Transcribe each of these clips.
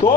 2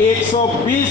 120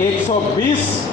120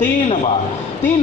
3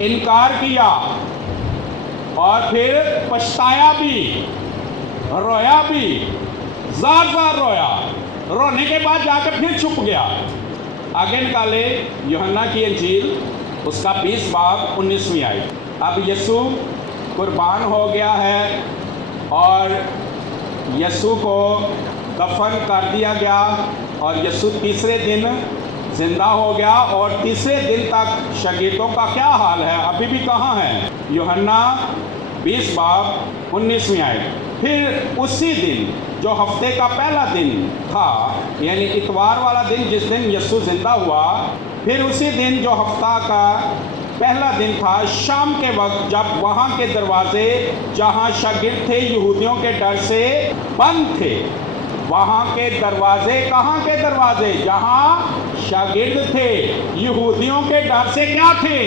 انکار کیا اور پھر پچھتایا بھی، رویا بھی، زار زار رویا، رونے کے بعد جا کے پھر چھپ گیا۔ آگے نکالے یوحنا کی انجیل اس کا 20 باب 19ویں آیت۔ اب یسوع قربان ہو گیا ہے اور یسوع کو دفن کر دیا گیا، اور یسوع تیسرے دن زندہ ہو گیا، اور تیسرے دن تک شاگردوں کا کیا حال ہے؟ ابھی بھی کہاں ہے؟ یوحنا 20 باب 19ویں آیت۔ پھر اسی دن جو ہفتے کا پہلا دن تھا، یعنی اتوار والا دن جس دن یسوع زندہ ہوا، پھر اسی دن جو ہفتہ کا پہلا دن تھا، شام کے وقت جب وہاں کے دروازے جہاں شاگرد تھے یہودیوں کے ڈر سے بند تھے، وہاں کے دروازے، کہاں کے دروازے؟ جہاں شاگرد تھے یہودیوں کے ڈر سے کیا تھے؟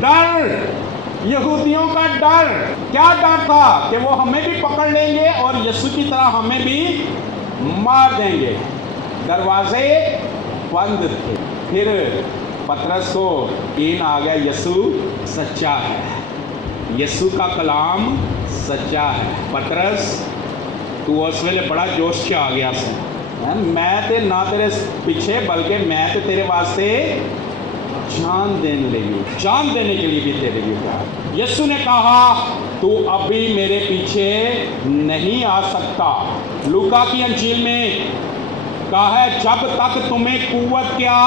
ڈر، یہودیوں کا ڈر۔ کیا ڈر تھا؟ کہ وہ ہمیں بھی پکڑ لیں گے اور یسوع کی طرح ہمیں بھی مار دیں گے۔ دروازے بند تھے۔ پھر پطرس کو یقین آ گیا یسوع سچا ہے، یسوع کا کلام سچا ہے۔ پطرس تو اس ویلے بڑا جوش سے آ گیا سے، میں تے نہ تیرے پیچھے بلکہ میں تے تیرے واسطے جان دینے کے لیے بھی تیرے لیے کہا۔ یسوع نے کہا تو ابھی میرے پیچھے نہیں آ سکتا۔ لوکا کی انجیل میں کہا ہے جب تک تمہیں قوت کیا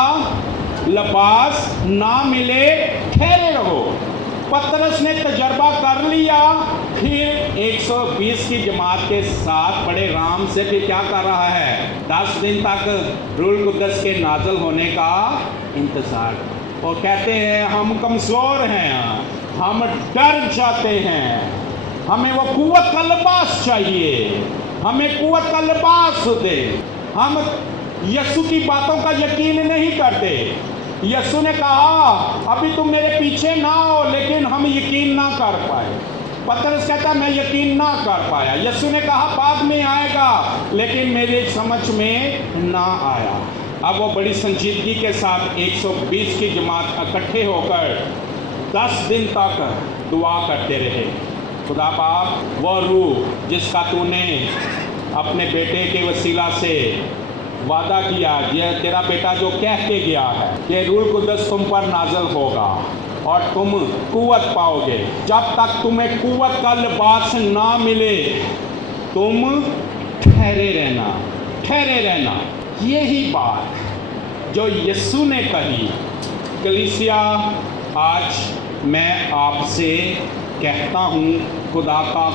لباس نہ ملے ٹھہرے رہو۔ پطرس نے تجربہ کر لیا، پھر 120 کی جماعت کے ساتھ بڑے رام سے پھر کیا کر رہا ہے؟ 10 دن تک روح القدس کے نازل ہونے کا انتظار۔ اور کہتے ہیں ہم کمزور ہیں، ہم ڈر جاتے ہیں، ہمیں وہ قوت کا لباس چاہیے، ہمیں قوت کا لباس دے۔ ہم یسوع کی باتوں کا یقین نہیں کرتے۔ یسوع نے کہا ابھی تم میرے پیچھے نہ ہو، لیکن ہم یقین نہ کر پائے۔ پطرس کہتا ہے میں یقین نہ کر پایا۔ یسوع نے کہا بعد میں آئے گا، لیکن میری سمجھ میں نہ آیا۔ اب وہ بڑی سنجیدگی کے ساتھ 120 کی جماعت اکٹھے ہو کر 10 دن تک دعا کرتے رہے۔ خدا پاک وہ روح جس کا تو نے اپنے بیٹے کے وسیلہ سے وعدہ کیا، یہ تیرا بیٹا جو کہہ کے گیا ہے کہ روح القدس تم پر نازل ہوگا اور تم قوت پاؤ گے، جب تک تمہیں قوت کا لباس نہ ملے تم ٹھہرے رہنا۔ یہی بات جو یسوع نے کہی، کلیسیا آج میں آپ سے کہتا ہوں خدا کا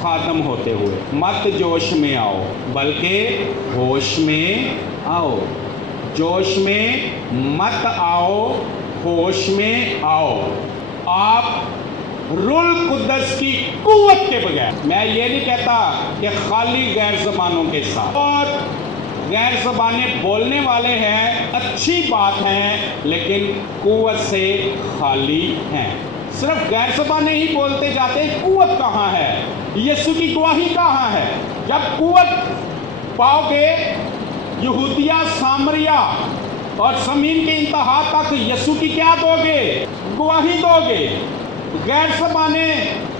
خادم ہوتے ہوئے، مت جوش میں آؤ بلکہ ہوش میں آؤ۔ جوش میں مت آؤ، ہوش میں آؤ۔ آپ روح القدس کی قوت کے بغیر، میں یہ نہیں کہتا کہ خالی غیر زبانوں کے ساتھ، اور غیر زبانیں بولنے والے ہیں، اچھی بات ہے، لیکن قوت سے خالی ہیں۔ صرف غیر زبانیں ہی بولتے جاتے ہیں، قوت کہاں ہے؟ یسوع کی گواہی کہاں ہے؟ جب قوت پاؤ گے یہودیہ، سامریہ اور زمین کے انتہا تک یسوع کی کیا دو گے؟ گواہی دو گے۔ غیر زبانیں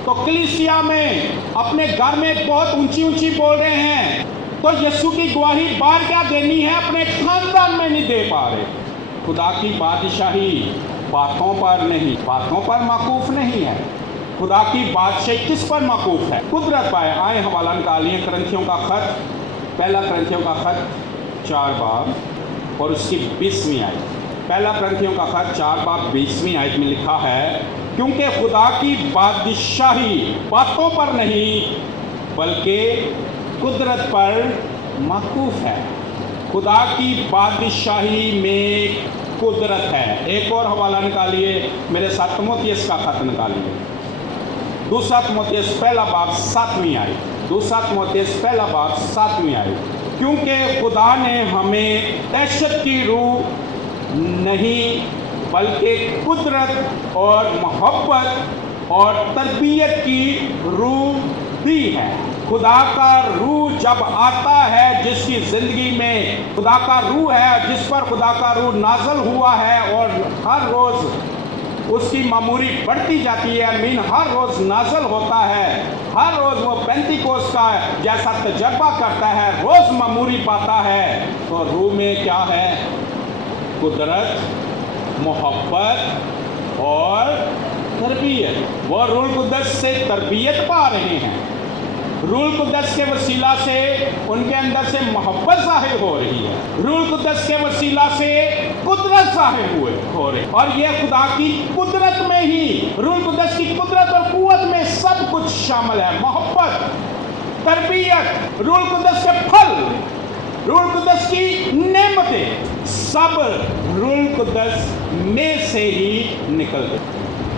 تو کلیسیا میں اپنے گھر میں بہت اونچی بول رہے ہیں، تو یسوع کی گواہی باہر کیا دینی ہے؟ اپنے خاندان میں نہیں دے پا رہے۔ خدا کی بادشاہی باتوں پر نہیں، باتوں پر موقوف نہیں ہے۔ خدا کی بادشاہی کس پر موقوف ہے؟ قدرت پر۔ آئے حوالہ نکالیے کرنتھیوں کا خط، پہلا کرنتھیوں کا خط 4 باب اور اس کی 20ویں آیت۔ پہلا کرنتھیوں کا خط 4 باب 20ویں آیت میں لکھا ہے کیونکہ خدا کی بادشاہی باتوں پر نہیں بلکہ قدرت پر موقوف ہے۔ خدا کی بادشاہی میں قدرت ہے۔ ایک اور حوالہ نکالیے میرے ساتھ، تیموتھیوس کا خط نکالیے، دوسرا تیموتھیوس پہلا باب 7ویں آیت، دوسرا تیموتھیوس پہلا باب 7ویں آیت۔ کیونکہ خدا نے ہمیں دہشت کی روح نہیں بلکہ قدرت اور محبت اور تربیت کی روح دی ہے۔ خدا کا روح جب آتا ہے جس کی زندگی میں خدا کا روح ہے، جس پر خدا کا روح نازل ہوا ہے اور ہر روز اس کی معموری بڑھتی جاتی ہے، امین ہر روز نازل ہوتا ہے، ہر روز وہ پینتیکوس کا جیسا تجربہ کرتا ہے، روز معموری پاتا ہے۔ تو روح میں کیا ہے؟ قدرت، محبت اور تربیت۔ وہ روح القدس سے تربیت پا رہے ہیں، روح القدس کے وسیلہ سے ان کے اندر سے محبت ظاہر ہو رہی ہے، روح القدس کے وسیلہ سے قدرت ظاہر ہو رہی ہے، اور یہ خدا کی قدرت میں ہی، روح القدس کی قدرت اور قوت میں سب کچھ شامل ہے۔ محبت، تربیت، روح القدس کے پھل، روح القدس کی نعمتیں، سب روح القدس میں سے ہی نکلتے۔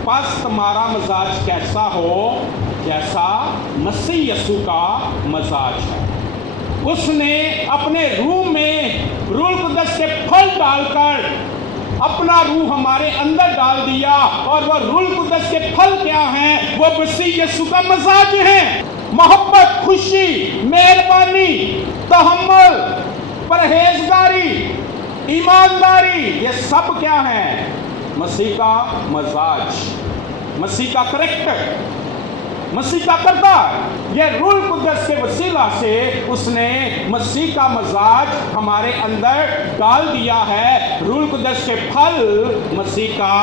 پس تمہارا مزاج کیسا ہو؟ جیسا مسیح یسوع کا مزاج ہے۔ اس نے اپنے روح میں روح القدس کے پھل ڈال کر اپنا روح ہمارے اندر ڈال دیا، اور وہ روح القدس کے پھل کیا ہیں؟ وہ مسیح یسوع کا مزاج ہیں۔ محبت، خوشی، مہربانی، تحمل، پرہیزگاری، ایمانداری، یہ سب کیا ہیں؟ مسیح کا مزاج، مسیح کا کریکٹر، مسیح کا کردار۔ یہ روح القدس کے وسیلہ سے اس نے مسیح کا مزاج ہمارے اندر ڈال دیا ہے۔ روح القدس کے پھل مسیح کا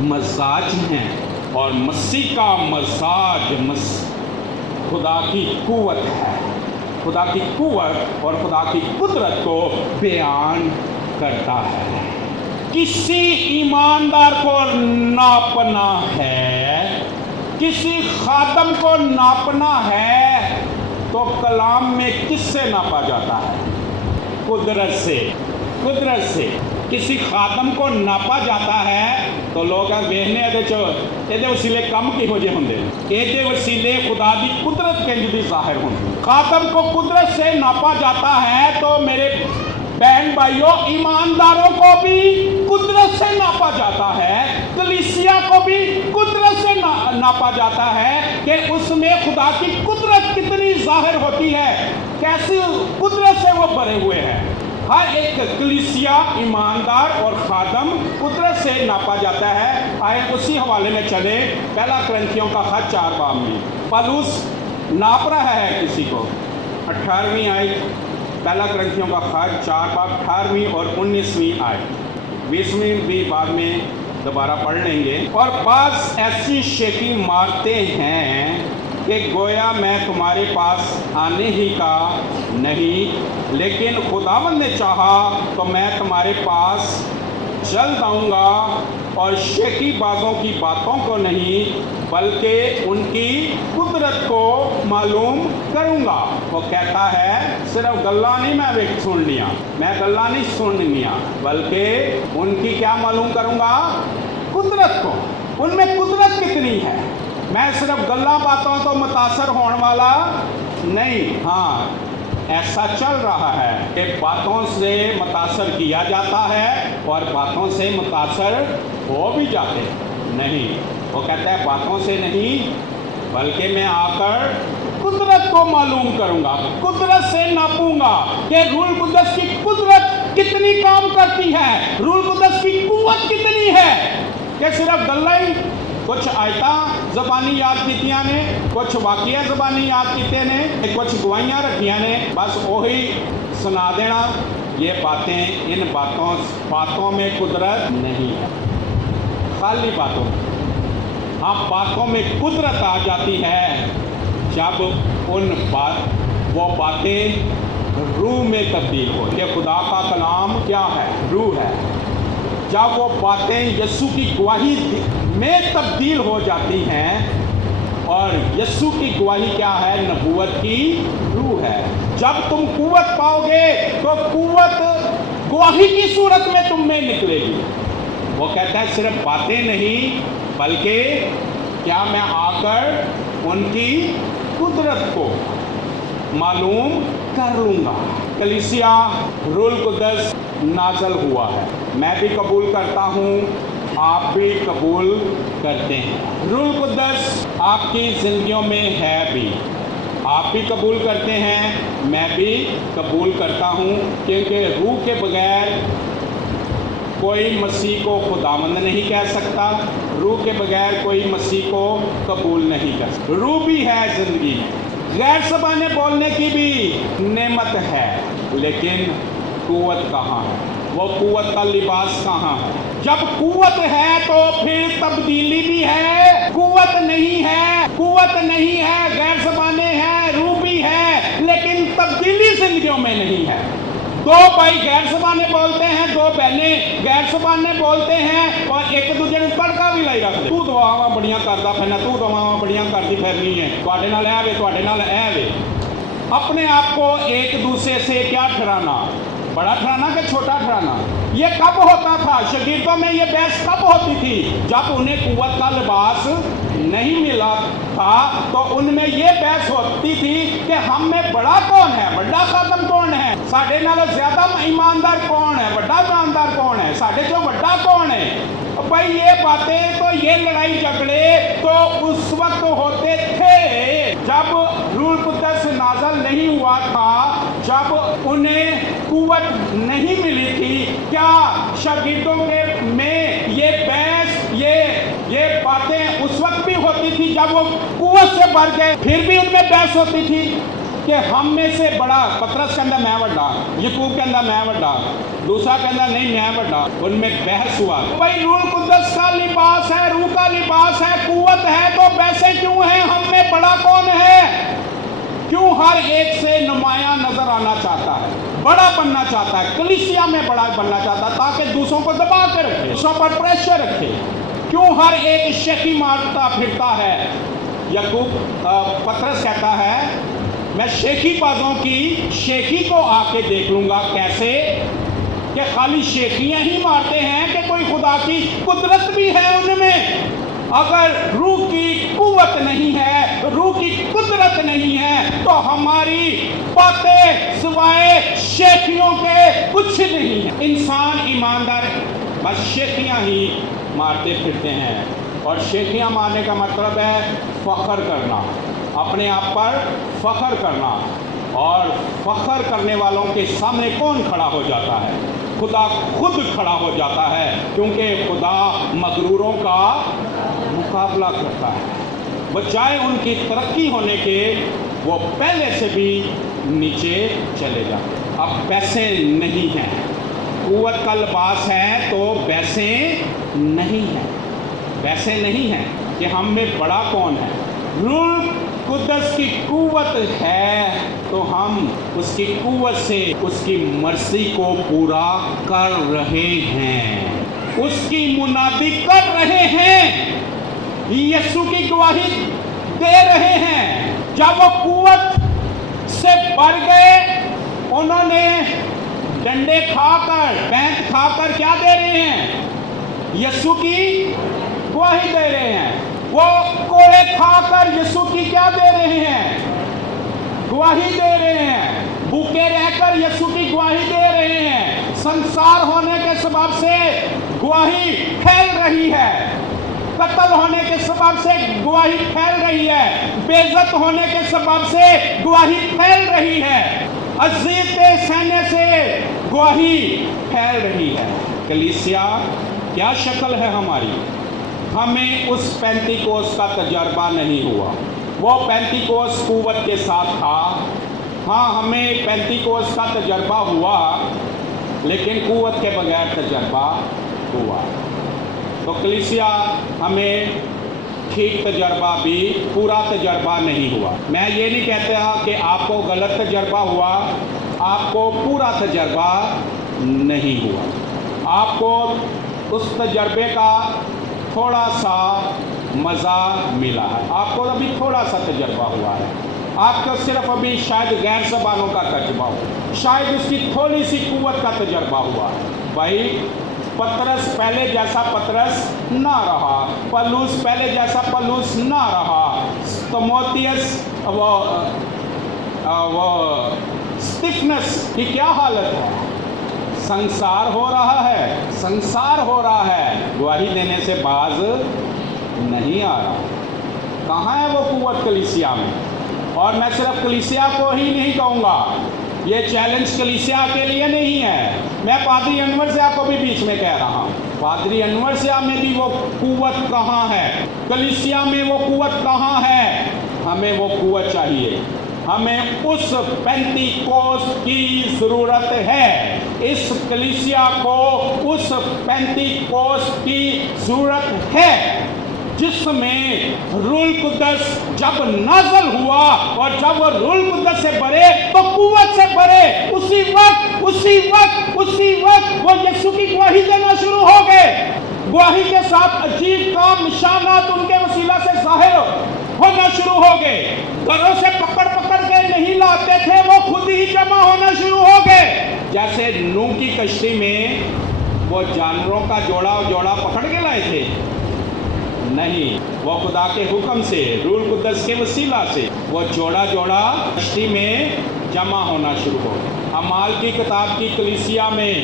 مزاج ہیں، اور مسیح کا مزاج خدا کی قوت ہے، خدا کی قوت اور خدا کی قدرت کو بیان کرتا ہے۔ کسی ایماندار کو ناپنا ہے، کسی خادم کو ناپنا ہے، تو کلام میں کس سے ناپا جاتا ہے؟ قدرت سے، قدرت سے۔ کسی خادم کو ناپا جاتا ہے تو لوگ دیکھنے یہ وسیلے کم کی ہو جائے ہوں، یہ وسیلے خدا دی قدرت کے بھی ظاہر ہوں۔ خادم کو قدرت سے ناپا جاتا ہے تو میرے بہن بھائیوں، ایمانداروں کو بھی قدرت سے ناپا جاتا ہے، کلیسیا کو بھی قدرت سے ناپا جاتا ہے کہ اس میں خدا کی قدرت کتنی ظاہر ہوتی ہے، کیسی قدرت سے وہ بھرے ہوئے ہیں۔ ہر ایک کلیسیا، ایماندار اور خادم قدرت سے ناپا جاتا ہے۔ آئے اسی حوالے میں چلے، پہلا کرنتھیوں کا خط 4 باب میں پالوس ناپ رہا ہے کسی کو۔ 18ویں آیت، پہلا کرنتھیوں کا خط 4 باب 18ویں اور 19ویں آیت، 20ویں بھی بعد میں دوبارہ پڑھ لیں گے۔ اور بعض ایسی شیخی مارتے ہیں کہ گویا میں تمہارے پاس آنے ہی کا نہیں، لیکن خداوند نے چاہا تو میں تمہارے پاس جلد آؤں گا، اور شیخی بازوں کی باتوں کو نہیں بلکہ ان کی قدرت کو معلوم کروں گا۔ وہ کہتا ہے صرف گلا نہیں میں سن لیا، میں گلا نہیں سن لیا، بلکہ ان کی کیا معلوم کروں گا؟ قدرت کو۔ ان میں قدرت کتنی ہے؟ میں صرف گلا باتوں تو متاثر ہونے والا نہیں۔ ہاں، ایسا چل رہا ہے کہ باتوں سے متاثر کیا جاتا ہے اور باتوں سے متاثر ہو بھی جاتے نہیں۔ وہ کہتا ہے باتوں سے نہیں بلکہ میں آ کر قدرت کو معلوم کروں گا، قدرت سے ناپوں گا کہ روح القدس کی قدرت کتنی کام کرتی ہے، روح القدس کی قوت کتنی ہے، کہ صرف گلا ہی کچھ آیتاں زبانی یاد کیتیاں نے، کچھ واقعہ زبانی یاد کیتے نے، کچھ گواہیاں رکھیاں نے، بس وہی سنا دینا۔ یہ باتیں، ان باتوں میں قدرت نہیں ہے، خالی باتوں میں۔ ہاں، باتوں میں قدرت آ جاتی ہے جب وہ باتیں روح میں تبدیل ہو۔ یہ خدا کا کلام کیا ہے؟ روح ہے۔ جب وہ باتیں یسوع کی گواہی میں تبدیل ہو جاتی ہیں، اور یسوع کی گواہی کیا ہے؟ نبوت کی روح ہے۔ جب تم قوت پاؤ گے تو قوت گواہی کی صورت میں تم میں نکلے گی۔ وہ کہتا ہے صرف باتیں نہیں بلکہ کیا میں آ کر ان کی قدرت کو معلوم کر لوں گا۔ کلیسیا، روح القدس نازل ہوا ہے، میں بھی قبول کرتا ہوں، آپ بھی قبول کرتے ہیں۔ روح القدس آپ کی زندگیوں میں ہے بھی، آپ بھی قبول کرتے ہیں، میں بھی قبول کرتا ہوں، کیونکہ روح کے بغیر کوئی مسیح کو خداوند نہیں کہہ سکتا، روح کے بغیر کوئی مسیح کو قبول نہیں کر سکتا۔ روح بھی ہے زندگی، غیر زبانیں بولنے کی بھی نعمت ہے، لیکن قوت کہاں ہے؟ وہ قوت کا لباس کہاں ہے؟ جب قوت ہے تو پھر تبدیلی بھی ہے، قوت نہیں ہے، قوت نہیں ہے، غیر زبانیں ہیں، روح بھی ہے، لیکن تبدیلی زندگیوں میں نہیں ہے۔ دو بھائی غیر زبانیں بولتے ہیں، دو بہنیں غیر زبانیں بولتے ہیں اور ایک دوسرے کو پڑکا بھی لائی رکھتے، تو دعاواں بڑیاں کردا پھرنا، تو دعاواں بڑیاں کرتی پھرنی ہے، تواڈے نال اے وے، تواڈے نال اے وے۔ اپنے آپ کو ایک دوسرے سے کیا ٹھہرانا؟ بڑا ٹھہرانا کہ چھوٹا ٹھہرانا؟ یہ کب ہوتا تھا؟ شاگردوں میں یہ بحث کب ہوتی تھی؟ جب انہیں قوت کا لباس نہیں ملا تھا تو ان میں یہ بحث ہوتی تھی کہ ہم میں بڑا کون ہے، بڑا خادم کون ہے، ساڈے نال زیادہ ایماندار کون ہے، بڑا ایماندار کون ہے، ساڈے چوں بڑا کون ہے۔ بھائی یہ باتیں تو یہ لڑائی جھگڑے تو اس وقت ہوتے تھے جب روح القدس نازل نہیں ہوا تھا، جب انہیں قوت نہیں ملی تھی۔ کیا شاگردوں کے میں یہ بحث یہ باتیں اس وقت بھی ہوتی تھی جب وہ قوت سے بھر گئے؟ پھر بھی ان میں بحث ہوتی تھی کہ ہم میں سے بڑا، پطرس کہندا میں بڑا، یعقوب کہندا میں بڑا، دوسرا کہندا نہیں میں بڑا، ان میں بحث ہوا۔ بھائی روح القدس کا لباس ہے، روح کا لباس ہے، قوت ہے، تو بحثیں کیوں ہیں؟ ہم میں بڑا کون ہے؟ کیوں ہر ایک سے نمایاں نظر آنا چاہتا ہے، بڑا بننا چاہتا ہے، کلیسیا میں بڑا بننا چاہتا ہے تاکہ دوسروں کو دبا کے رکھے، دوسروں پر پریشر رکھے؟ کیوں ہر ایک شیخی مارتا پھرتا ہے؟ یعقوب پطرس کہتا ہے میں شیخی بازوں کی شیخی کو آ کے دیکھ لوں گا۔ کیسے کہ خالی شیخیاں ہی مارتے ہیں کہ کوئی خدا کی قدرت بھی ہے ان میں؟ اگر روح کی قوت نہیں ہے، روح کی قدرت نہیں ہے تو ہماری باتیں سوائے شیخیوں کے کچھ نہیں ہے۔ انسان ایماندار بس شیخیاں ہی مارتے پھرتے ہیں، اور شیخیاں مارنے کا مطلب ہے فخر کرنا، اپنے آپ پر فخر کرنا، اور فخر کرنے والوں کے سامنے کون کھڑا ہو جاتا ہے؟ خدا خود کھڑا ہو جاتا ہے، کیونکہ خدا مغروروں کا مقابلہ کرتا ہے۔ بجائے ان کی ترقی ہونے کے وہ پہلے سے بھی نیچے چلے جاتے۔ اب پیسے نہیں ہیں، قوت کا لباس ہے تو پیسے نہیں ہیں، پیسے نہیں ہیں کہ ہم میں بڑا کون ہے۔ روح قدس کی قوت ہے تو ہم اس کی قوت سے اس کی مرضی کو پورا کر رہے ہیں، اس کی منادی کر رہے ہیں، یسوع کی گواہی دے رہے ہیں۔ جب وہ قوت سے بھر گئے، انہوں نے ڈنڈے کھا کر، بینت کھا کر کیا دے رہے ہیں؟ یسوع کی گواہی دے رہے ہیں۔ وہ کوڑے کھا کر یسوع کی کیا دے رہے ہیں؟ گواہی دے رہے ہیں۔ بھوکے رہ کر یسوع کی گواہی دے رہے ہیں۔ سنسار ہونے کے سبب سے گواہی پھیل رہی ہے، قتل ہونے کے سبب سے گواہی پھیل رہی ہے، بے عزت ہونے کے سبب سے گواہی پھیل رہی ہے، اذیت سہنے سے گواہی پھیل رہی ہے۔ کلیسیا کیا شکل ہے ہماری؟ ہمیں اس پینتیکوس کا تجربہ نہیں ہوا۔ وہ پینتیکوس قوت کے ساتھ تھا، ہاں ہمیں پینتیکوس کا تجربہ ہوا، لیکن قوت کے بغیر تجربہ ہوا۔ تو کلیسیا ہمیں ٹھیک تجربہ بھی پورا تجربہ نہیں ہوا۔ میں یہ نہیں کہتا کہ آپ کو غلط تجربہ ہوا، آپ کو پورا تجربہ نہیں ہوا، آپ کو اس تجربے کا تھوڑا سا مزہ ملا ہے، آپ کو ابھی تھوڑا سا تجربہ ہوا ہے، آپ کو صرف ابھی شاید غیر زبانوں کا تجربہ ہوا، شاید اس کی تھوڑی سی قوت کا تجربہ ہوا ہے۔ بھائی پطرس پہلے جیسا پطرس نہ رہا، پلوس پہلے جیسا پلوس نہ رہا، تیموتھیوس وہ اسٹیفنس کی کیا حالت ہے؟ سنسار ہو رہا ہے، سنسار ہو رہا ہے، گواہی دینے سے باز نہیں آ رہا۔ کہاں ہے وہ قوت کلیسیا میں؟ اور میں صرف کلیسیا کو ہی نہیں کہوں گا، یہ چیلنج کلیسیا کے لیے نہیں ہے، میں پادری انور سیاہ کو بھی بیچ میں کہہ رہا ہوں، پادری انور سیاہ میں بھی وہ قوت کہاں ہے؟ کلیسیا میں وہ قوت کہاں ہے؟ ہمیں وہ قوت چاہیے، ہمیں اس پینتیکوست کی ضرورت ہے، اس کلیسیا کو اس پینتیکوست کی ضرورت ہے جس میں روح القدس جب نازل ہوا، اور جب وہ روح القدس سے بھرے تو قوت سے بھرے، اسی وقت وہ یسوع کی گواہی دینا شروع ہو گئے، گواہی کے ساتھ عجیب کام نشانات ان کے وسیلہ سے ظاہر ہونا شروع ہو گئے، گھروں سے پکڑ کے نہیں لاتے تھے، وہ خود ہی جمع ہونا شروع ہو گئے، جیسے نوح کی کشتی میں وہ جانوروں کا جوڑا پکڑ کے لائے تھے، نہیں، وہ خدا کے حکم سے، روح القدس کے وسیلہ سے وہ جوڑا کشتی میں جمع ہونا شروع ہو گیا۔ اعمال کی کتاب کی کلیسیا میں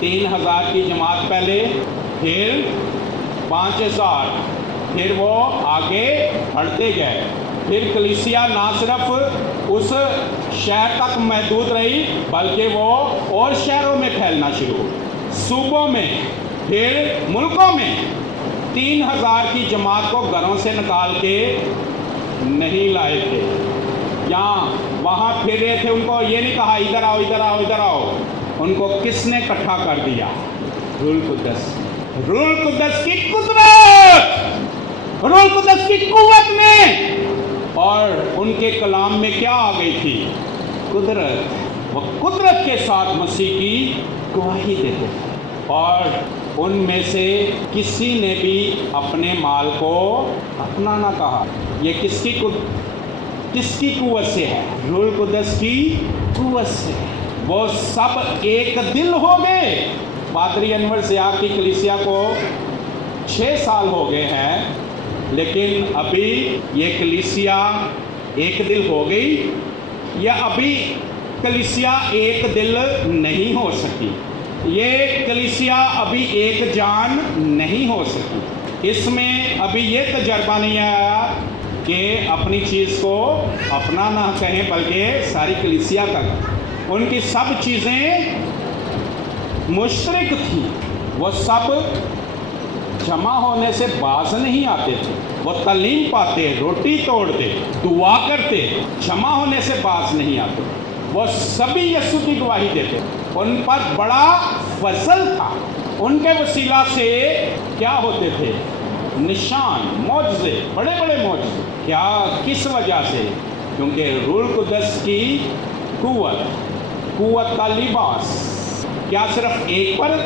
3000 کی جماعت پہلے، پھر 5000، پھر وہ آگے بڑھتے گئے، پھر کلیسیا نہ صرف اس شہر تک محدود رہی بلکہ وہ اور شہروں میں پھیلنا شروع ہو، صوبوں میں، پھر ملکوں میں۔ 3000 کی جماعت کو گھروں سے نکال کے نہیں لائے تھے، یہاں وہاں پھر رہے تھے، ان کو یہ نہیں کہا ادھر آؤ ادھر آؤ ادھر آؤ، ان کو کس نے اکٹھا کر دیا؟ روح القدس کی قدرت، روح القدس کی قوت میں، اور ان کے کلام میں کیا آ گئی تھی؟ قدرت، وہ قدرت کے ساتھ مسیح کی گواہی دیتے تھے، اور ان میں سے کسی نے بھی اپنے مال کو اپنا نہ کہا۔ یہ کس کی قوت سے ہے؟ روح القدس کی قوت سے۔ وہ سب ایک دل ہو گئے۔ پادری انور سیاہ کی کلیسیا کو 6 سال ہو گئے ہیں، لیکن ابھی یہ کلیسیا ایک دل ہو گئی، یا ابھی کلیسیا ایک دل نہیں ہو سکی؟ یہ کلیسیا ابھی ایک جان نہیں ہو سکی، اس میں ابھی یہ تجربہ نہیں آیا کہ اپنی چیز کو اپنا نہ کہیں بلکہ ساری کلیسیا کا۔ ان کی سب چیزیں مشترک تھیں، وہ سب جمع ہونے سے باز نہیں آتے تھے، وہ تعلیم پاتے، روٹی توڑتے، دعا کرتے، جمع ہونے سے باز نہیں آتے، وہ سبھی یسوع کی گواہی دیتے۔ ان پر بڑا فضل تھا، ان کے وسیلہ سے کیا ہوتے تھے؟ نشان، معجزے، بڑے بڑے معجزے۔ کیا؟ کس وجہ سے؟ کیونکہ روح القدس کی قوت کا لباس کیا صرف ایک پر؟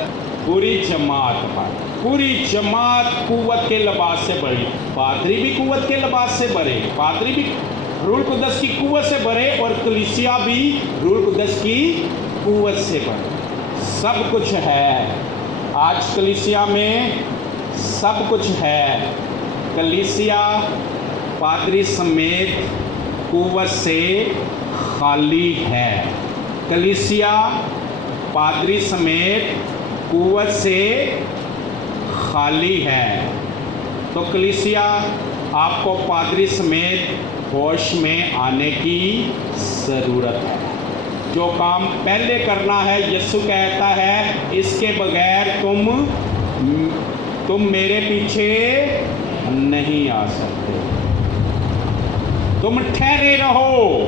پوری جماعت پر، پوری جماعت قوت کے لباس سے بڑھی، پادری بھی قوت کے لباس سے بھرے، پادری بھی روح القدس کی قوت سے بھرے، اور کلیسیا بھی روح القدس کی قوت سے بھرے۔ سب کچھ ہے آج کلیسیا میں، سب کچھ ہے۔ کلیسیا پادری سمیت قوت سے خالی ہے، کلیسیا پادری سمیت قوت سے خالی ہے۔ تو کلیسیا آپ کو پادری سمیت ہوش میں آنے کی ضرورت ہے۔ جو کام پہلے کرنا ہے، یسوع کہتا ہے اس کے بغیر تم میرے پیچھے نہیں آ سکتے۔ تم ٹھہرے رہو،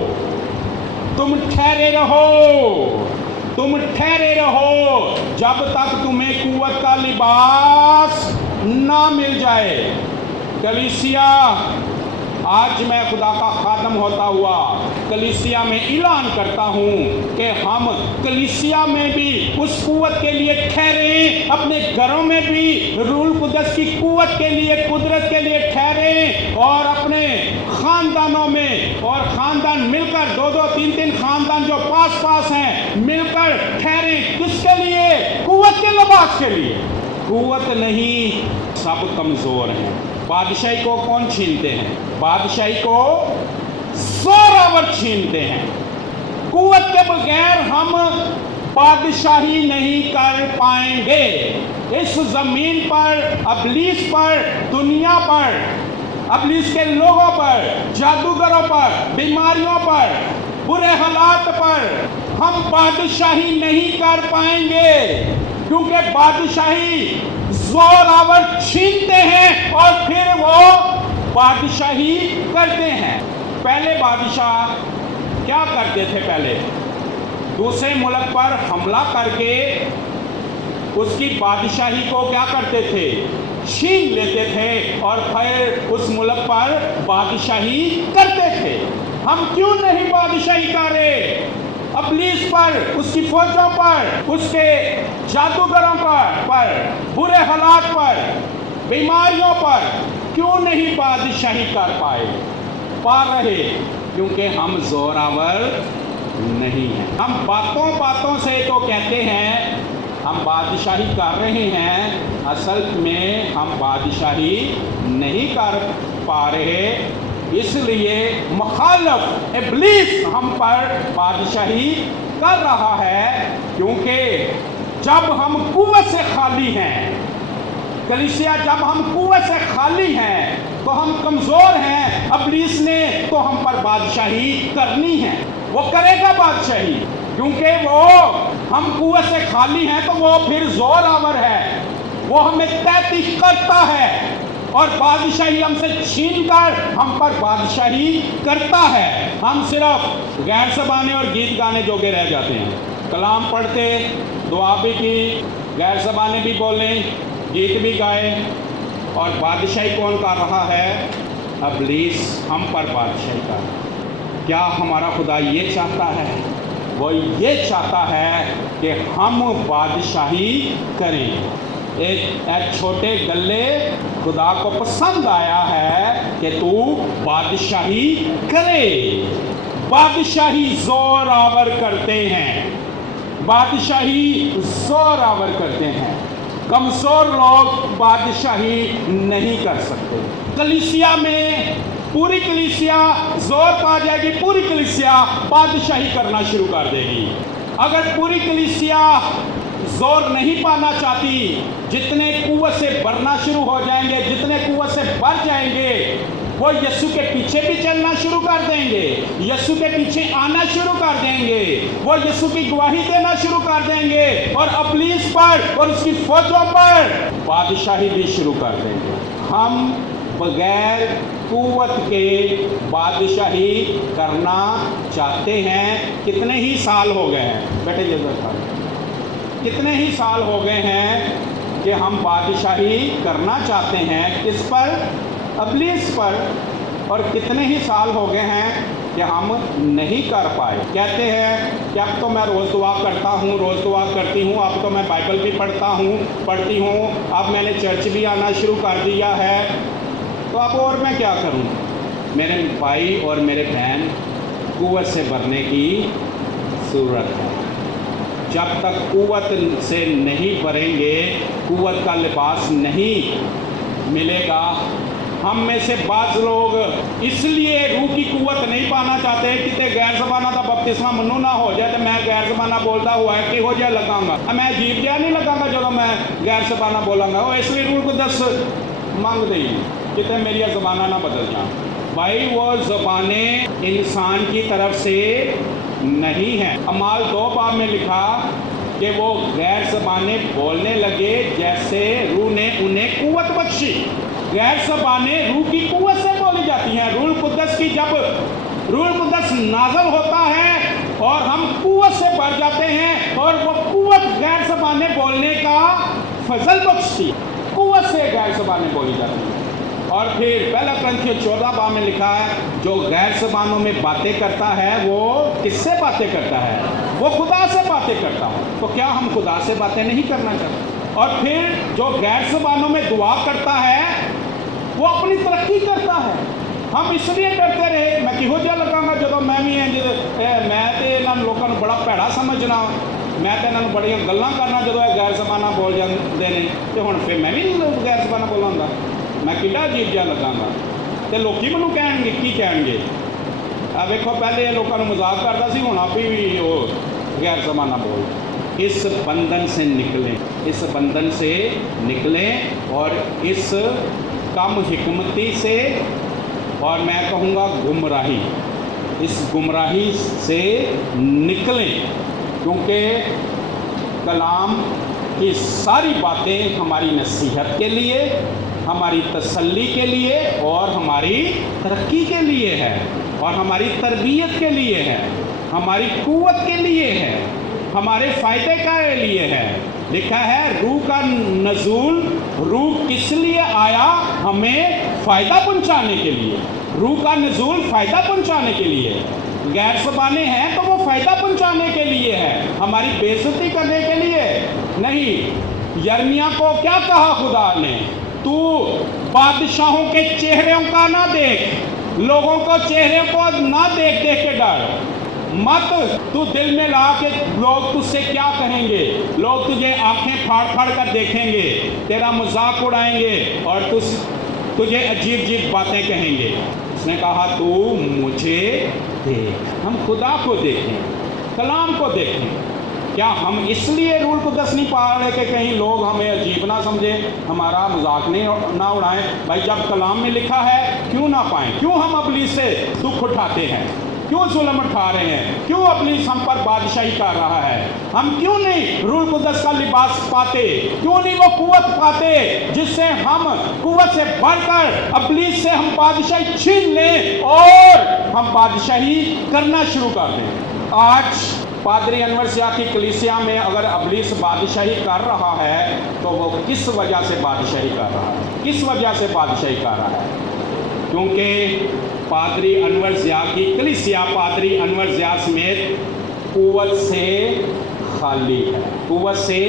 تم ٹھہرے رہو، تم ٹھہرے رہو جب تک تمہیں قوت کا لباس نہ مل جائے۔ کلیسیا، آج میں خدا کا خادم ہوتا ہوا کلیسیا میں اعلان کرتا ہوں کہ ہم کلیسیا میں بھی اس قوت کے لیے ٹھہریں، اپنے گھروں میں بھی روح القدس کی قوت کے لیے، قدرت کے لیے ٹھہریں، اور اپنے خاندانوں میں، اور خاندان مل کر 2-2 3-3 خاندان جو پاس پاس ہیں مل کر ٹھہریں۔ کس کے لیے؟ قوت کے لباس کے لیے۔ قوت نہیں، سب کمزور ہیں۔ بادشاہی کو کون چھینتے ہیں؟ بادشاہی کو زوراور چھینتے ہیں۔ قوت کے بغیر ہم بادشاہی نہیں کر پائیں گے۔ اس زمین پر، ابلیس پر، دنیا پر، ابلیس کے لوگوں پر، جادوگروں پر، بیماریوں پر، برے حالات پر ہم بادشاہی نہیں کر پائیں گے، کیونکہ بادشاہی زور آور چھینتے ہیں اور پھر وہ بادشاہی کرتے ہیں۔ پہلے بادشاہ کیا کرتے تھے؟ پہلے دوسرے ملک پر حملہ کر کے اس کی بادشاہی کو کیا کرتے تھے؟ چھین لیتے تھے اور پھر اس ملک پر بادشاہی کرتے تھے۔ ہم کیوں نہیں بادشاہی کر رہے؟ ابلیس پر، اس کی فوجوں پر، اس کے جادوگروں پر، برے حالات پر، بیماریوں پر کیوں نہیں بادشاہی کر پا رہے؟ کیونکہ ہم زور آور نہیں ہیں۔ ہم باتوں سے تو کہتے ہیں ہم بادشاہی کر رہے ہیں، اصل میں ہم بادشاہی نہیں کر پا رہے، اس لیے مخالف ابلیس ہم پر بادشاہی کر رہا ہے۔ کیونکہ جب ہم قوت سے خالی ہیں، کلیسیا جب ہم قوت سے خالی ہیں تو ہم کمزور ہیں، ابلیس نے تو ہم پر بادشاہی کرنی ہے، وہ کرے گا بادشاہی، کیونکہ وہ ہم قوت سے خالی ہیں تو وہ پھر زور آور ہے، وہ ہمیں تحقیق کرتا ہے اور بادشاہی ہم سے چھین کر ہم پر بادشاہی کرتا ہے۔ ہم صرف غیر زبانیں اور گیت گانے جوگے رہ جاتے ہیں، کلام پڑھتے، دعا بھی کی، غیر زبانیں بھی بولیں، گیت بھی گائے، اور بادشاہی کون کر رہا ہے؟ ابلیس ہم پر بادشاہی کر رہا ہے۔ کیا ہمارا خدا یہ چاہتا ہے؟ وہ یہ چاہتا ہے کہ ہم بادشاہی کریں۔ ایک چھوٹے گلے خدا کو پسند آیا ہے کہ تو بادشاہی کرے۔ بادشاہی زور آور کرتے ہیں، بادشاہی زور آور کرتے ہیں، کمزور لوگ بادشاہی نہیں کر سکتے۔ کلیسیا میں پوری کلیسیا زور پا جائے گی، پوری کلیسیا بادشاہی کرنا شروع کر دے گی۔ اگر پوری کلیسیا زور نہیں پانا چاہتی، جتنے قوت سے بڑھنا شروع ہو جائیں گے، جتنے قوت سے بڑھ جائیں گے، وہ یسوع کے پیچھے بھی چلنا شروع کر دیں گے، یسوع کے پیچھے آنا شروع کر دیں گے، وہ یسوع کی گواہی دینا شروع کر دیں گے اور ابلیس پر اور اس کی فوجوں پر بادشاہی بھی شروع کر دیں گے۔ ہم بغیر قوت کے بادشاہی کرنا چاہتے ہیں۔ کتنے ہی سال ہو گئے ہیں، بیٹھے کتنے ہی سال ہو گئے ہیں کہ ہم بادشاہی کرنا چاہتے ہیں، کس پر؟ ابلیس پر۔ اور کتنے ہی سال ہو گئے ہیں کہ ہم نہیں کر پائے۔ کہتے ہیں کہ اب تو میں روز دعا کرتا ہوں، روز دعا کرتی ہوں، اب تو میں بائبل بھی پڑھتی ہوں، اب میں نے چرچ بھی آنا شروع کر دیا ہے، تو اب اور میں کیا کروں؟ میرے بھائی اور میرے بہن، قوت سے بھرنے کی ضرورت ہے۔ جب تک قوت سے نہیں بھریں گے، قوت کا لباس نہیں ملے گا۔ ہم میں سے بعض لوگ اس لیے روح کی قوت نہیں پانا چاہتے کہ غیر زبانہ کا بپتسمہ منو نہ ہو جائے تو میں غیر زبانہ بولتا ہوا ہے کہ ہو جائے لگاں گا، میں عجیب جہا نہیں لگاں گا جب میں غیر زبانہ بولاں گا، اس لیے روح القدس مانگ دے کہ میری زبانہ نہ بدل جائیں۔ بھائی وہ زبانیں انسان کی طرف سے نہیں ہیں۔ اعمال 2 باب میں لکھا کہ وہ غیر زبانیں بولنے لگے جیسے روح نے انہیں قوت بخشی۔ غیر زبانیں روح کی قوت سے بولی جاتی ہیں۔ روح القدس کی جب روح القدس نازل ہوتا ہے اور ہم قوت سے بھر جاتے ہیں اور وہ قوت غیر زبانیں بولنے کا فضل بخشتی، قوت سے غیر زبانیں بولی جاتی ہیں۔ اور پھر پہلا کرنتھیوں 14 باب میں لکھا ہے جو غیر زبانوں میں باتیں کرتا ہے وہ کس سے باتیں کرتا ہے؟ وہ خدا سے باتیں کرتا ہے۔ تو کیا ہم خدا سے باتیں نہیں کرنا چاہتے؟ اور پھر جو غیر زبانوں میں دعا کرتا ہے وہ اپنی ترقی کرتا ہے۔ ہم اس لیے ڈرتے رہے میں کہو جہا لگاں گا جب میں بھی میں تو یہاں لوگوں کو بڑا بھڑا سمجھنا، میں تو یہاں بڑی گلاں کرنا جب غیر زبانہ بول جاتے ہیں، تو ہوں پھر میں بھی غیر زبانہ بولاں گا، میں کڈا عجیب جہا لگاں گا، تو لوگ مینوں کہن گے کی کہن گے؟ ویکھو پہلے یہ لوگوں نے مذاق کرتا سی، ہوں آپ بھی وہ غیر زبانہ بول۔ اس بندھن سے نکلیں، اس بندھن سے نکلیں اور اس کم حکمتی سے، اور میں کہوں گا گمراہی، اس گمراہی سے نکلیں۔ کیونکہ کلام کی ساری باتیں ہماری نصیحت کے لیے، ہماری تسلی کے لیے اور ہماری ترقی کے لیے ہے، اور ہماری تربیت کے لیے ہے، ہماری قوت کے لیے ہے، ہمارے فائدے کے لیے ہے۔ لکھا ہے روح کا نزول، روح کس لیے آیا؟ ہمیں فائدہ پہنچانے کے لیے۔ روح کا نزول فائدہ پہنچانے کے لیے۔ غیر زبانیں ہیں تو وہ فائدہ پہنچانے کے لیے ہے، ہماری بے عزتی کرنے کے لیے نہیں۔ یرمیا کو کیا کہا خدا نے؟ تو بادشاہوں کے چہروں کا نہ دیکھ، لوگوں کو چہرے کو نہ دیکھ کے ڈر مت۔ تو دل میں لا کہ لوگ تجھ سے کیا کہیں گے، لوگ تجھے آنکھیں پھاڑ پھاڑ کر دیکھیں گے، تیرا مذاق اڑائیں گے اور تجھے عجیب عجیب باتیں کہیں گے۔ اس نے کہا تو مجھے دیکھ۔ ہم خدا کو دیکھیں، کلام کو دیکھیں۔ کیا ہم اس لیے روح القدس نہیں پا رہے کہ کہیں لوگ ہمیں عجیب نہ سمجھیں، ہمارا مذاق نہ اڑائیں؟ بھائی جب کلام میں لکھا ہے کیوں نہ پائیں؟ کیوں ہم ابلیس سے دکھ اٹھاتے ہیں؟ کیوں ظلم اٹھا رہے ہیں؟ کیوں ابلیس ہم پر بادشاہی کر رہا ہے؟ ہم کیوں نہیں روح القدس کا لباس پاتے؟ کیوں نہیں وہ قوت پاتے جس سے ہم قوت سے بڑھ کر ابلیس سے ہم بادشاہی چھین لیں اور ہم بادشاہی کرنا شروع کر دیں؟ آج پادری انور سیاہ کی کلیسیا میں اگر ابلیس بادشاہی کر رہا ہے تو وہ کس وجہ سے بادشاہی کر رہا ہے؟ کس وجہ سے بادشاہی کر رہا ہے؟ کیونکہ پادری انور ضیاء کی کلیسیا پادری انور ضیاء سمیت قوت سے خالی ہے، قوت سے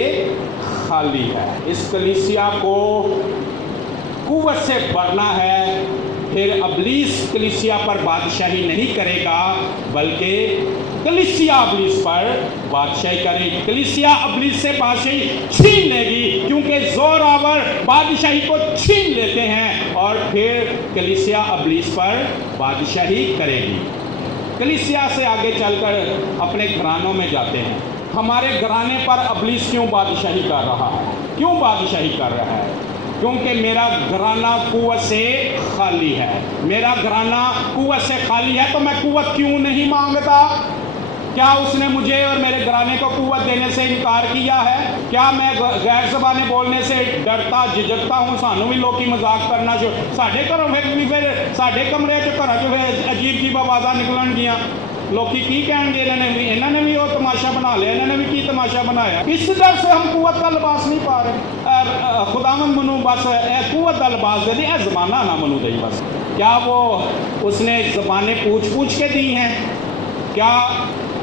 خالی ہے۔ اس کلیسیا کو قوت سے بھرنا ہے، پھر ابلیس کلیسیا پر بادشاہی نہیں کرے گا بلکہ کلیسیا ابلیس پر بادشاہی کرے گی۔ کلیسیا ابلیس سے بادشاہی چھین لے گی، کیونکہ زور آور بادشاہی کو چھین لیتے ہیں اور پھر کلیسیا ابلیس پر بادشاہی کرے گی۔ کلیسیا سے آگے چل کر اپنے گھرانوں میں جاتے ہیں۔ ہمارے گھرانے پر ابلیس کیوں بادشاہی کر رہا ہے؟ کیوں بادشاہی کر رہا ہے؟ کیونکہ میرا گھرانہ قوت سے خالی ہے۔ میرا گھرانہ قوت سے خالی ہے تو میں قوت کیوں نہیں مانگتا؟ کیا اس نے مجھے اور میرے گھرانے کو قوت دینے سے انکار کیا ہے؟ کیا میں غیر زبانیں بولنے سے ڈرتا جھجکتا ہوں؟ سانوں بھی لوگ مذاق کرنا جو ساڈے گھروں پھر ساڈے کمرے چ گھر چ عجیب جیب آوازاں نکلن گیاں، لوگ کی کہیں گے انہوں نے بھی وہ تماشا بنا لیا، انہوں نے بھی کی تماشا بنایا۔ اس ڈر سے ہم قوت کا لباس نہیں پا رہے۔ خداوند منو بس اے قوت کا لباس دے دی، اے زبانہ نہ منو دئی بس۔ کیا وہ اس نے زبانیں پوچھ کے دی ہیں؟ کیا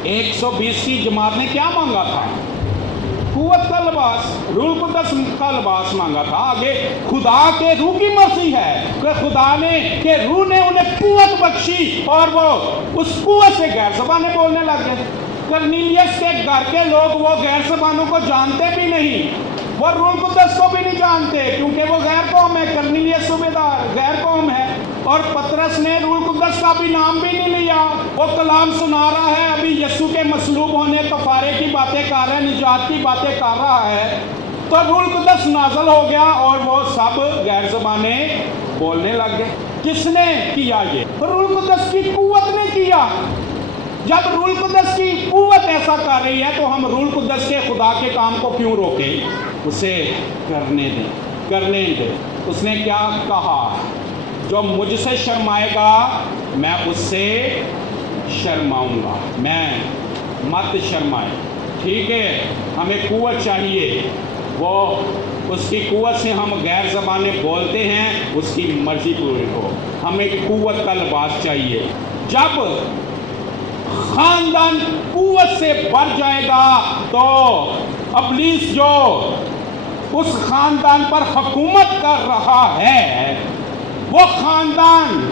120 کی جماعت نے کیا مانگا تھا؟ قوت کا لباس، روح القدس کا لباس مانگا تھا۔ آگے خدا کے روح کی مرضی ہے کہ خدا نے کہ روح نے انہیں قوت بخشی اور وہ اس قوت سے غیر زبانیں بولنے لگ گئے۔ کرنیلیس کے گھر کے لوگ وہ غیر زبانوں کو جانتے بھی نہیں، وہ روح القدس کو بھی نہیں جانتے کیونکہ وہ غیر قوم ہے۔ کرنیلیس صوبیدار غیر قوم ہے، اور پطرس نے روح القدس کا بھی نام بھی نہیں لیا۔ وہ کلام سنا رہا ہے، ابھی یسوع کے مصلوب ہونے کفارے کی باتیں کر رہا ہے، نجات کی باتیں کر رہا ہے، تو روح القدس نازل ہو گیا اور وہ سب غیر زبانیں بولنے لگ گئے۔ کس نے کیا یہ؟ روح القدس کی قوت نے کیا۔ جب روح القدس کی قوت ایسا کر رہی ہے تو ہم روح القدس کے خدا کے کام کو کیوں روکیں؟ اسے کرنے دیں۔ اس نے کیا کہا؟ جو مجھ سے شرمائے گا میں اس سے شرماؤں گا۔ میں مت شرمائے، ٹھیک ہے؟ ہمیں قوت چاہیے، وہ اس کی قوت سے ہم غیر زبانیں بولتے ہیں، اس کی مرضی پوری ہو۔ ہمیں قوت کا لباس چاہیے۔ جب خاندان قوت سے بڑھ جائے گا تو ابلیس جو اس خاندان پر حکومت کر رہا ہے، وہ خاندان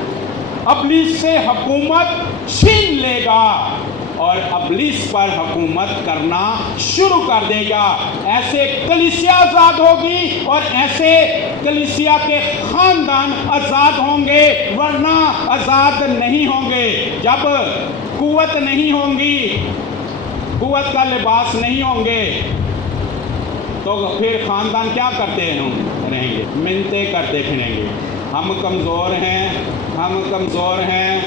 ابلیس سے حکومت چھین لے گا اور ابلیس پر حکومت کرنا شروع کر دے گا۔ ایسے کلیسیا آزاد ہوگی اور ایسے کلیسیا کے خاندان آزاد ہوں گے، ورنہ آزاد نہیں ہوں گے۔ جب قوت نہیں ہوں گی، قوت کا لباس نہیں ہوں گے تو پھر خاندان کیا کرتے رہیں گے؟ منتیں کرتے پھریں گے، ہم کمزور ہیں، ہم کمزور ہیں۔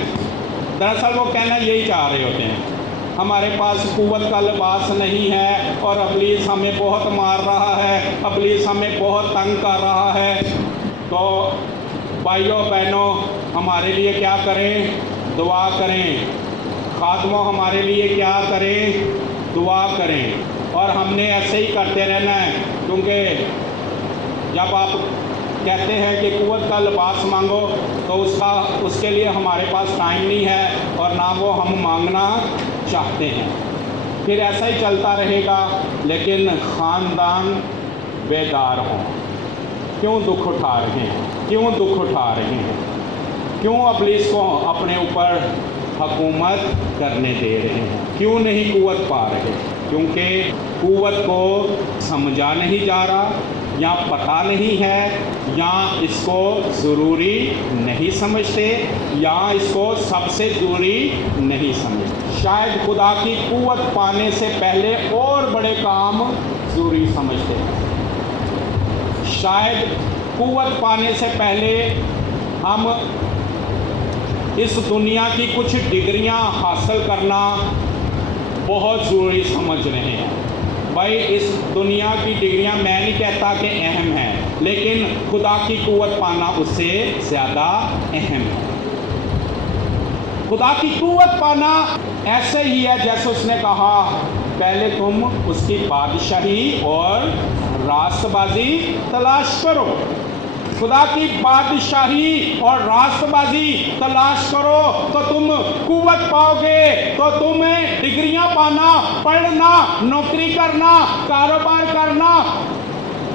دراصل وہ کہنا یہی چاہ رہے ہوتے ہیں ہمارے پاس قوت کا لباس نہیں ہے اور ابلیس ہمیں بہت مار رہا ہے، ابلیس ہمیں بہت تنگ کر رہا ہے، تو بھائیوں بہنوں ہمارے لیے کیا کریں؟ دعا کریں۔ خادموں ہمارے لیے کیا کریں؟ دعا کریں۔ اور ہم نے ایسے ہی کرتے رہنا ہے، کیونکہ جب آپ کہتے ہیں کہ قوت کا لباس مانگو تو اس کے لیے ہمارے پاس ٹائم نہیں ہے اور نہ وہ ہم مانگنا چاہتے ہیں، پھر ایسا ہی چلتا رہے گا۔ لیکن خاندان بیدار ہوں۔ کیوں دکھ اٹھا رہے ہیں؟ کیوں دکھ اٹھا رہے ہیں؟ کیوں ابلیس کو اپنے اوپر حکومت کرنے دے رہے ہیں؟ کیوں نہیں قوت پا رہے؟ کیونکہ قوت کو سمجھا نہیں جا رہا، یا پتہ نہیں ہے، یا اس کو ضروری نہیں سمجھتے، یا اس کو سب سے ضروری نہیں سمجھتے۔ شاید خدا کی قوت پانے سے پہلے اور بڑے کام ضروری سمجھتے ہیں۔ شاید قوت پانے سے پہلے ہم اس دنیا کی کچھ ڈگریاں حاصل کرنا بہت ضروری سمجھ رہے ہیں۔ بھائی اس دنیا کی ڈگریاں میں نہیں کہتا کہ اہم ہیں، لیکن خدا کی قوت پانا اس سے زیادہ اہم ہے۔ خدا کی قوت پانا ایسے ہی ہے جیسے اس نے کہا پہلے تم اس کی بادشاہی اور راست بازی تلاش کرو۔ خدا کی بادشاہی اور راست بازی تلاش کرو تو تم قوت پاؤ گے، تو تمہیں ڈگریاں پانا، پڑھنا، نوکری کرنا، کاروبار کرنا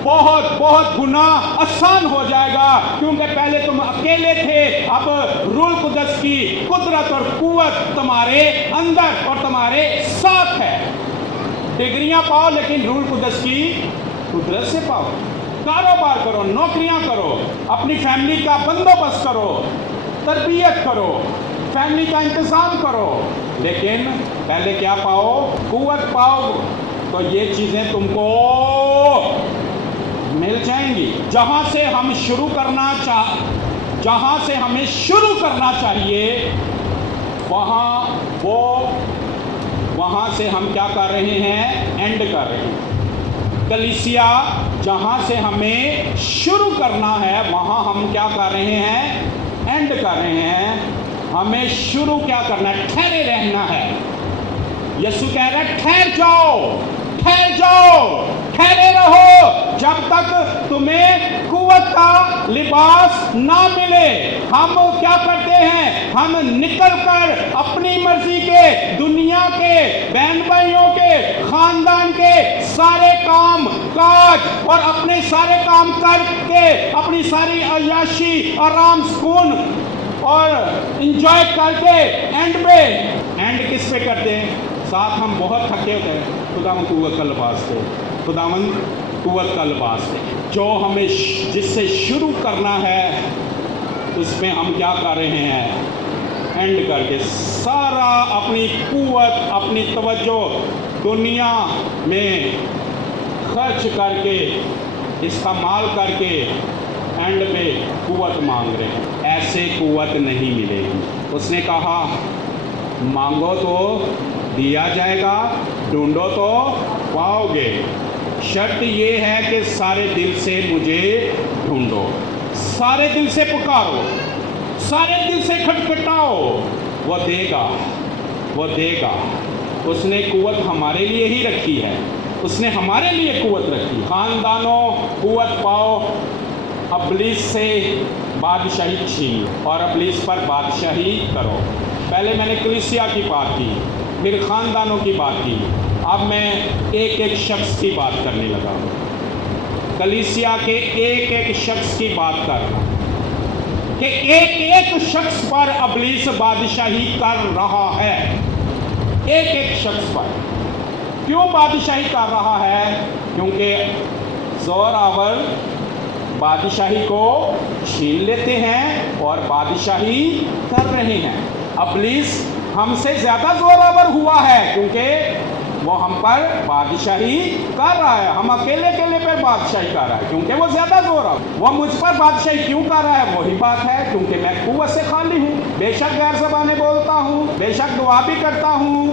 بہت بہت گنا آسان ہو جائے گا، کیونکہ پہلے تم اکیلے تھے، اب روح القدس کی قدرت اور قوت تمہارے اندر اور تمہارے ساتھ ہے۔ ڈگریاں پاؤ لیکن روح القدس کی قدرت سے پاؤ۔ کاروبار کرو، نوکریاں کرو، اپنی فیملی کا بندوبست کرو، تربیت کرو، فیملی کا انتظام کرو، لیکن پہلے کیا پاؤ؟ قوت پاؤ، تو یہ چیزیں تم کو مل جائیں گی۔ جہاں سے ہمیں شروع کرنا چاہیے وہاں سے ہم کیا کر رہے ہیں؟ اینڈ کر رہے ہیں۔ کلیسیا جہاں سے ہمیں شروع کرنا ہے وہاں ہم کیا کر رہے ہیں؟ اینڈ کر رہے ہیں۔ ہمیں شروع کیا کرنا ہے؟ ٹھہرے رہنا ہے۔ یسوع کہہ رہا ہے ٹھہر جاؤ، ٹھہر جاؤ، ٹھہرے رہو جب تک تمہیں قوت کا لباس نہ ملے۔ ہم کیا کرتے ہیں؟ ہم نکل کر اپنی مرضی کے، دنیا کے، بہن بھائیوں کے، خاندان کے سارے کام کاج اور اپنے سارے کام کر کے اپنی ساری عیاشی، آرام، سکون اور انجوائے کر کے اینڈ کس پہ کرتے ہیں؟ ساتھ ہم بہت تھکے ہوتے ہیں، خداوند قوت کا لباس دے، خداوند قوت کا لباس دے۔ جو ہمیں جس سے شروع کرنا ہے اس میں ہم کیا کر رہے ہیں؟ اینڈ کر کے سارا اپنی قوت، اپنی توجہ دنیا میں خرچ کر کے، استعمال کر کے اینڈ پہ قوت مانگ رہے ہیں۔ ایسے قوت نہیں ملے گی۔ اس نے کہا مانگو تو دیا جائے گا، ڈھونڈو تو پاؤ گے، شرط یہ ہے کہ سارے دل سے مجھے ڈھونڈو، سارے دل سے پکارو، سارے دل سے کھٹکھٹاؤ، وہ دے گا، وہ دے گا۔ اس نے قوت ہمارے لیے ہی رکھی ہے، اس نے ہمارے لیے قوت رکھی۔ خاندانوں قوت پاؤ، ابلیس سے بادشاہی چھین اور ابلیس پر بادشاہی کرو۔ پہلے میں نے کلیسیا کی بات کی، پھر خاندانوں کی بات کی، اب میں ایک ایک شخص کی بات کرنے لگا ہوں۔ کلیسیا کے ایک ایک شخص کی بات کر رہا ہوں کہ ایک ایک شخص پر ابلیس بادشاہی کر رہا ہے، ایک ایک شخص پر۔ کیوں بادشاہی کر رہا ہے؟ کیونکہ زور آور بادشاہی کو چھین لیتے ہیں اور بادشاہی کر رہے ہیں۔ ابلیس ہم سے زیادہ زور آور ہوا ہے کیونکہ وہ ہم پر بادشاہی کر رہا ہے۔ ہم اکیلے پہ بادشاہی کر رہا ہے کیونکہ وہ زیادہ زور آور۔ وہ مجھ پر بادشاہی کیوں کر رہا ہے؟ وہی بات ہے کیونکہ میں قوت سے خالی ہوں، بے شک غیر زبانیں بولتا ہوں، بے شک دعا بھی کرتا ہوں،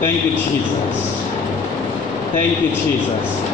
Thank you, Jesus. Thank you, Jesus.